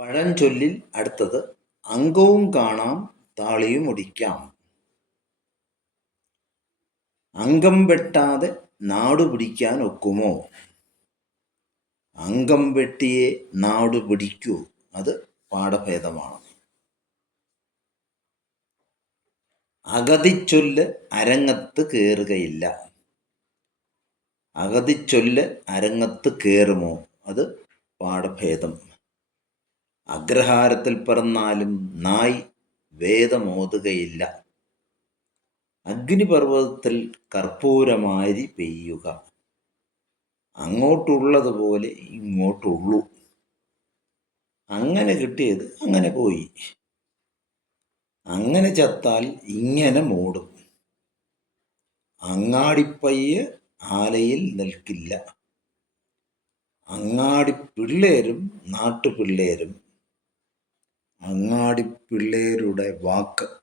പഴഞ്ചൊല്ലിൽ അടുത്തത് അംഗവും കാണാം താളിയും ഒടിക്കാം. അംഗം വെട്ടാതെ നാടു പിടിക്കാൻ ഒക്കുമോ? അംഗം വെട്ടിയെ നാടു പിടിക്കൂ. അത് പാഠഭേദമാണ്. അഗതിച്ചൊല്ല് അരങ്ങത്ത് കയറുകയില്ല അഗതിച്ചൊല്ല് അരങ്ങത്ത് കയറുമോ അത് പാഠഭേദം. അഗ്രഹാരത്തിൽ പിറന്നാലും നായ് വേദമോതുകയില്ല. അഗ്നിപർവതത്തിൽ കർപ്പൂരമാരി പെയ്യുക. അങ്ങോട്ടുള്ളതുപോലെ ഇങ്ങോട്ടുള്ളൂ. അങ്ങനെ കിട്ടിയത് അങ്ങനെ പോയി. അങ്ങനെ ചത്താൽ ഇങ്ങനെ മൂടും. അങ്ങാടിപ്പയ്യ് ആലയിൽ നിൽക്കില്ല. അങ്ങാടി പിള്ളേരും നാട്ടുപിള്ളേരും ஆடிப்பிள்ளையருடைய வாக்கு.